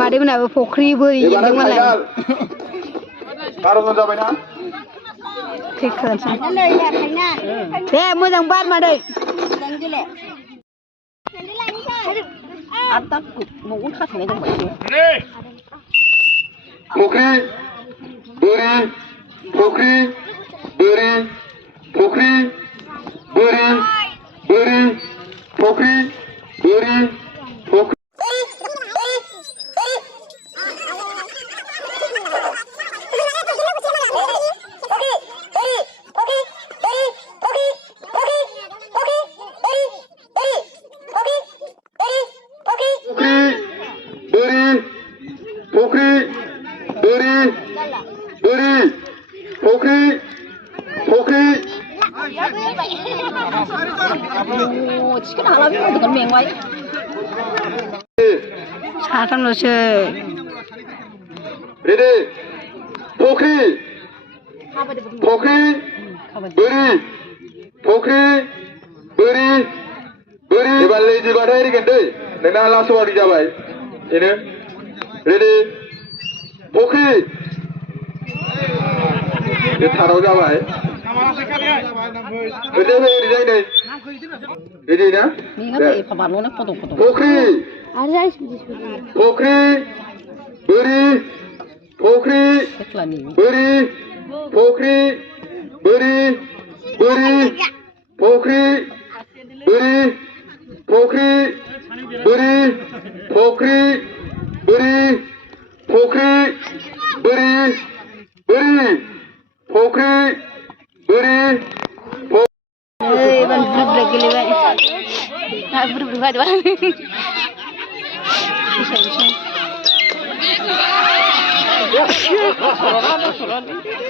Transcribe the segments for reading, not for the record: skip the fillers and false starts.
मादैमोनाबो फख्रि बोरि गेलेदोंमोनलाय दे मोजां बार मादै फख्रि बोरि फख्रि बोरि फख्रि बोरि बोरि फख्रि बोरि फख्रि साथामल'सो रेडी फख्रि फख्रि बोरि फख्रि बोरि बोरि एबार लेजिबाथाय रिगोन दै नोंना लास्ट वार्निं जाबाय बेनो रेडी फख्रि बे थाराव जाबाय ओरैजाय नै रेडी ना फख्रि फख्रि बोरि फख्रि बोरि फख्रि बोरि बोरि फख्रि बोरि फख्रि बोरि फख्रि बोरि फख्रि बोरि बोरि फख्रि बोरि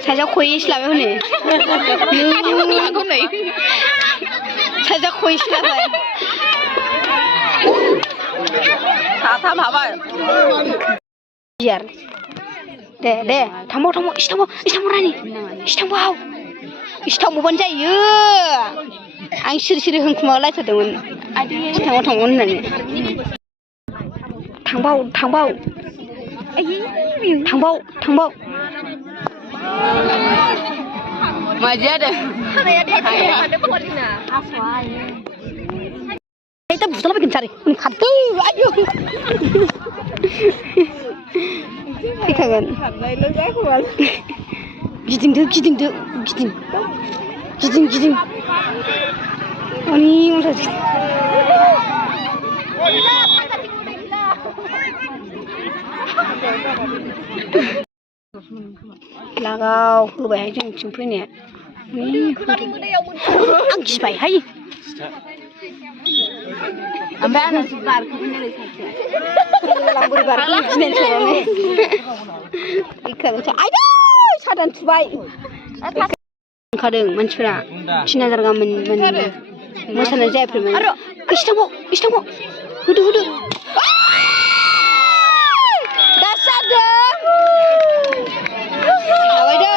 साजा खयैसो लाबाय हनै साजा खयैसो लाबाय साथाम हाबाय दे दे थांबाव थांबाव इसे थांबाव रानि इसे थांबावबानो जायो आं सिरि सिरि होनखुमा लायथारदोंमोन इसे थांबाव होननानै थांबाव मादि जादों दा बुथारलाबायगोन सारै खारदो आयौ फैखागोन गिदिं अनि लागाव होबायहाय जोंथिं फैनाया आं गिबायहाय ओमफ्राय आंना बारखौनो आयदै सादान थुबाय थांखादों मानसिफोरा 3000 गाहाम मोसानाय जायाखैमोन इस्टांबाव होदो दासो जादों हाबाय दै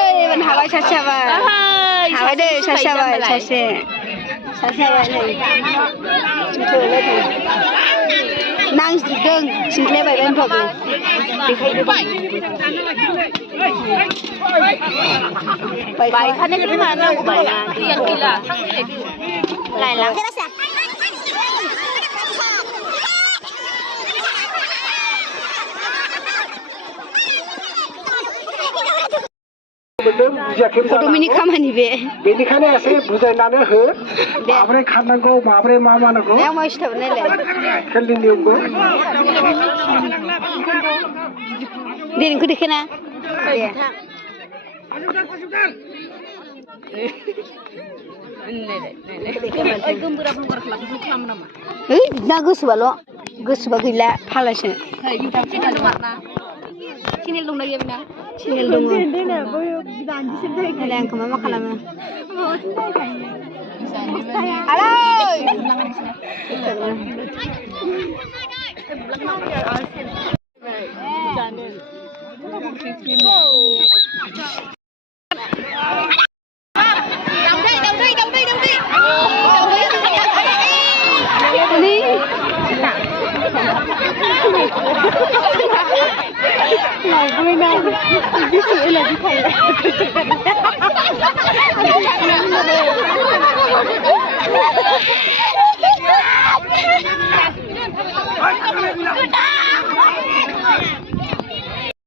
हाबाय सासे हाबाय दै सासे हाबाय सासे हाबाय नै नांज्रिदों सिंख्लायबाय होनबाबो देखायदो बायखानायखौथ' मानो नांगौ बायना दैयानो गैला लायलां गथ'मिनि खामानि बे बेनिखायनो एसे बुजायनानै हो माब्रै खारनांगौ माब्रै मा नांगौ मा सिथाबो नायलाय खेलनि नियमखौ दे नोंखौ देखायना दे ना गोसोबा गैला फालासो चेनेल दंना गैया बेना चेनेल दङ नालाय आंखौ मा खालामो